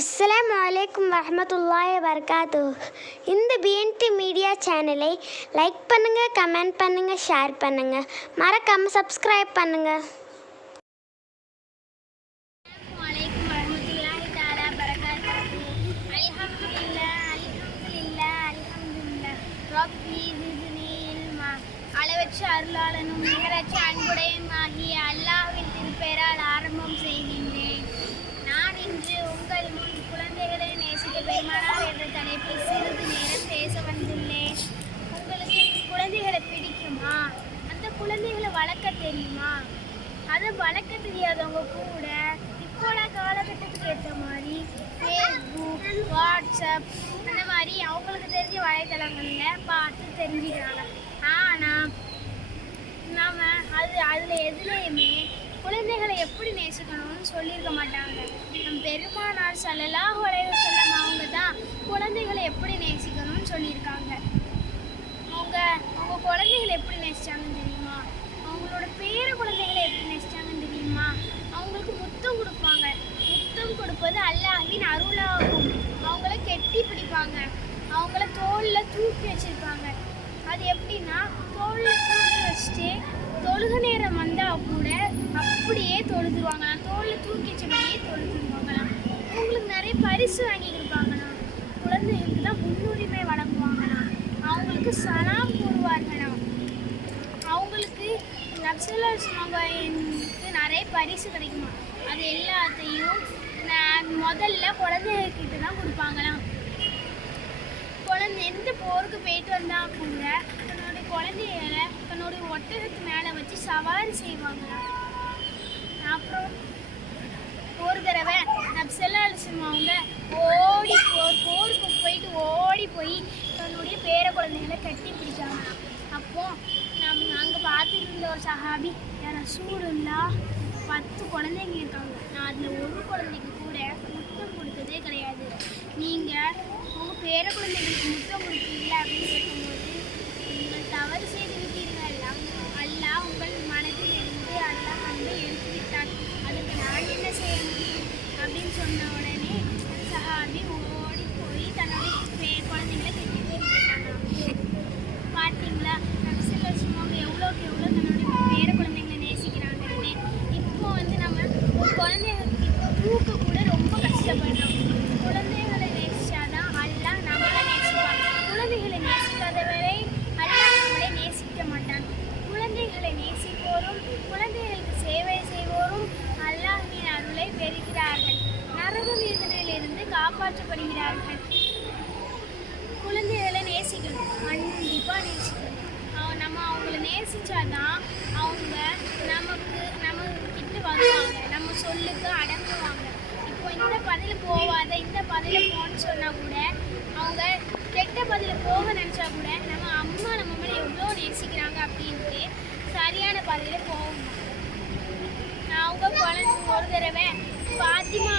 அஸ்லாம் அலைக்கும் வரமத்துல்லாய் வரகாத்து இந்த பிஎன்டி மீடியா சேனலை லைக் பண்ணுங்கள் கமெண்ட் பண்ணுங்கள் ஷேர் பண்ணுங்கள் மறக்காமல் சப்ஸ்கிரைப் பண்ணுங்கள் அளவற்ற அருளாளனும் நிகரற்ற அன்புடையும் ஆகிய அல்லாவின் திருப்பெயரால் ஆரம்பம் செய்கின்றேன். நான் இன்று உங்கள் முன் குழந்தைகளை நேசிக்க பெருமானார் என்ற தலைப்பில் சிறிது நேரம் பேச வந்துள்ளேன். உங்களுக்கு குழந்தைகளை பிடிக்குமா? அந்த குழந்தைகளை வளர்க்க தெரியுமா? அதை வளர்க்க தெரியாதவங்க கூட இப்போல காலகட்டத்துக்கு ஏற்ற மாதிரி ஃபேஸ்புக் வாட்ஸ்அப் அந்த மாதிரி அவங்களுக்கு தெரிஞ்ச வலைத்தளங்களில் பார்த்து தெரிஞ்சுக்கிறாங்க. ஆனால் நாம் அது அதில் எதுலேயுமே குழந்தைகளை எப்படி நேசிக்கணும்னு சொல்லியிருக்க மாட்டாங்க. நம் பெருமானார் ஸல்லல்லாஹு அலைஹி வஸல்லம் குழந்தைகளை எப்படி நேசிக்கணும்னு சொல்லியிருக்காங்க. அவங்க அவங்க குழந்தைகளை எப்படி நேசிச்சாங்கன்னு தெரியுமா? அவங்களோட பேர குழந்தைகளை எப்படி நேசிச்சாங்கன்னு தெரியுமா? அவங்களுக்கு முத்தம் கொடுப்பாங்க. முத்தம் கொடுப்பது அல்லாஹின் அருளாகும். அவங்கள கெட்டி பிடிப்பாங்க. அவங்கள தோளில் தூக்கி வச்சிருப்பாங்க. அது எப்படின்னா தோளில் தூக்கி வச்சுட்டு தொழுக நேரம் வந்தால் கூட அப்படியே தொழுதுருவாங்களாம். தோளில் தூக்கி வச்சபடியே தொழுதுருவாங்களாம். அவங்களுக்கு நிறைய பரிசு வாங்கி கொடுப்பாங்க. குழந்தைகளுக்கு தான் முன்னுரிமை வழங்குவாங்களாம். அவங்களுக்கு சலாம் கூறுவார்களாம் அவங்களுக்கு நக்சலர்ஸ் சொன்னவங்களுக்கு நிறைய பரிசு கிடைக்குமா? அது எல்லாத்தையும் நான் முதல்ல குழந்தைகிட்ட தான் கொடுப்பாங்களாம். குழந்தை எந்த போருக்கு போயிட்டு வந்தா கூட தன்னுடைய குழந்தைகளை தன்னுடைய ஒட்டகத்து மேலே வச்சு சவாரி செய்வாங்க அப்புறம் ஒரு தடவை நப்சல்லா அவங்க ஓடி போ போருக்கு போயிட்டு ஓடி போய் தன்னுடைய பேர குழந்தைகளை கட்டி பிடிச்சாங்களாம் அப்போது நம் அங்கே பார்த்துட்டு இருந்த ஒரு சஹாபி யாரா சூடுல்லா பத்து குழந்தைங்க இருக்காங்க. நான் அதில் ஒரு குழந்தைக்கு கூட முத்தம் கொடுத்ததே கிடையாது. நீங்கள் உங்கள் பேர குழந்தைங்களுக்கு முத்தம் கொடுத்தீங்களா அப்படின்னு கேட்கும்போது நீங்கள் தவறு செய்து விட்டீர்கள் அல்லாஹ் உங்கள் மனதில் இருந்து அல்லாஹ் அன்பை எடுத்து விட்டான் அதுக்கு நான் என்ன செய்ய முடியும் அப்படின்னு சொன்ன உடனே அந்த சஹாபி ஓடி போய் தன்னுடைய பே- குழந்தைங்களை கட்டி போயிருக்காங்க பார்த்தீங்களா நபிசல்ல சும்மாங்க எவ்வளோக்கு எவ்வளோ தன்னுடைய பேர குழந்தைங்களை நேசிக்கிறாங்கன்னு இப்போ வந்து நம்ம ஒரு குழந்தைகளுக்கு கூட ரொம்ப கஷ்டப்படுறோம். குழந்தைகளை நேசிச்சாதான் அல்லாஹ் நம்மளை நேசிப்பாங்க குழந்தைகளை நேசிக்காதவரை அல்லாஹ் நம்மளை நேசிக்க மாட்டான். குழந்தைகளை நேசிப்போரும் குழந்தைகளுக்கு சேவை செய்வோரும் அல்லாஹின் அருளை பெறுகிறார்கள். நரக வேதனையிலிருந்து காப்பாற்றப்படுகிறார்கள். குழந்தைகளை நேசிக்கணும். கண்டிப்பாக நேசிக்கணும். அவ- நம்ம அவங்கள நேசிச்சாதான் அவங்க நமக்கு நம்ம கிட்ட வருவாங்க. இப்போ பதில் போவாத இந்த பதில் போன்னு சொன்னால் கூட அவங்க கெட்ட பதில் போக நினச்சா கூட நம்ம அம்மா நம்ம மேலே எவ்வளோ நேசிக்கிறாங்க அப்படின்ட்டு சரியான பாதையில் போகும் அவங்க குழந்தை ஒரு தடவை பாத்திமா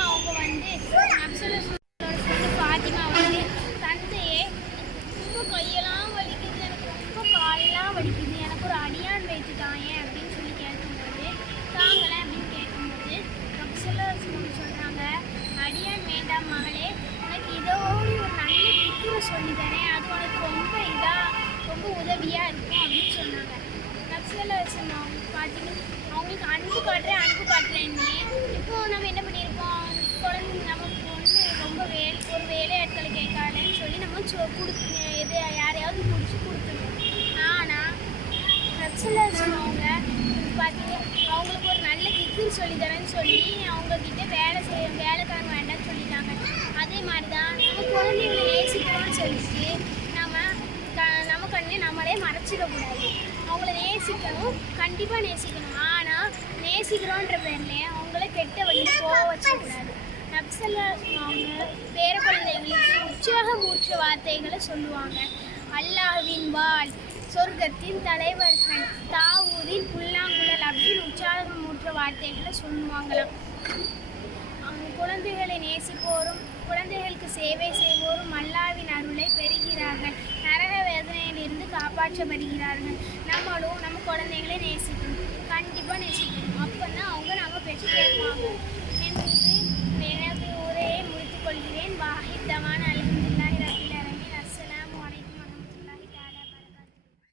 உதவியாக இருக்கும் அப்படின்னு சொன்னாங்க. நப்சல அவங்க பார்த்தீங்கன்னா அவங்களுக்கு அன்பு காட்டுறேன் அன்பு காட்டுறேன்னு. இப்போ நம்ம என்ன பண்ணியிருக்கோம்? குழந்தை நம்ம பொண்ணு ரொம்ப வேல் ஒரு வேலை இடத்துல கேட்காதுன்னு சொல்லி நம்ம சொ கொடுத்து இது யாரையாவது பிடிச்சி கொடுத்துருவோம் ஆனால் நப்சல அவங்க பார்த்தீங்க அவங்களுக்கு ஒரு நல்ல கிக்குன்னு சொல்லி தரேன்னு சொல்லி அவங்கக்கிட்ட வேலை செய்ய வேலைக்காரங்க வேண்டாம்னு சொல்லிட்டாங்க. அதே மாதிரி தான் நம்ம குழந்தைங்களை நேசிக்கணும்னு சொல்லிட்டு நம்ம க- நம்ம கண்ணே வச்சுக்கக்கூடாது அவங்கள நேசிக்கணும். கண்டிப்பாக நேசிக்கணும். ஆனால் நேசிக்கிறோன்ற பேர்லேயே அவங்கள கெட்ட வழியில் போக வச்சக்கூடாது நப்சல்லா அவங்க பேர குழந்தைங்களுக்கு உற்சாகமூற்ற வார்த்தைகளை சொல்லுவாங்க. அல்லாஹ்வின் வாழ் சொர்க்கத்தின் தலைவர்கள் தாவூரின் புல்லாங்குழல் அப்படின்னு உற்சாகமூற்ற வார்த்தைகளை சொல்லுவாங்களாம். அவங்க குழந்தைகளை நேசிப்போரும் குழந்தைகளுக்கு சேவை செய்வோரும் அல்லாவின் அருள் பெறுகிறார்கள் நரக வேதனையிலிருந்து நம்மளும் நம்ம குழந்தைகளை நேசிக்கணும் கண்டிப்பாக நேசிக்கணும் அப்போ தான் அவங்க நம்ம பேச்சு கேட்பாங்க.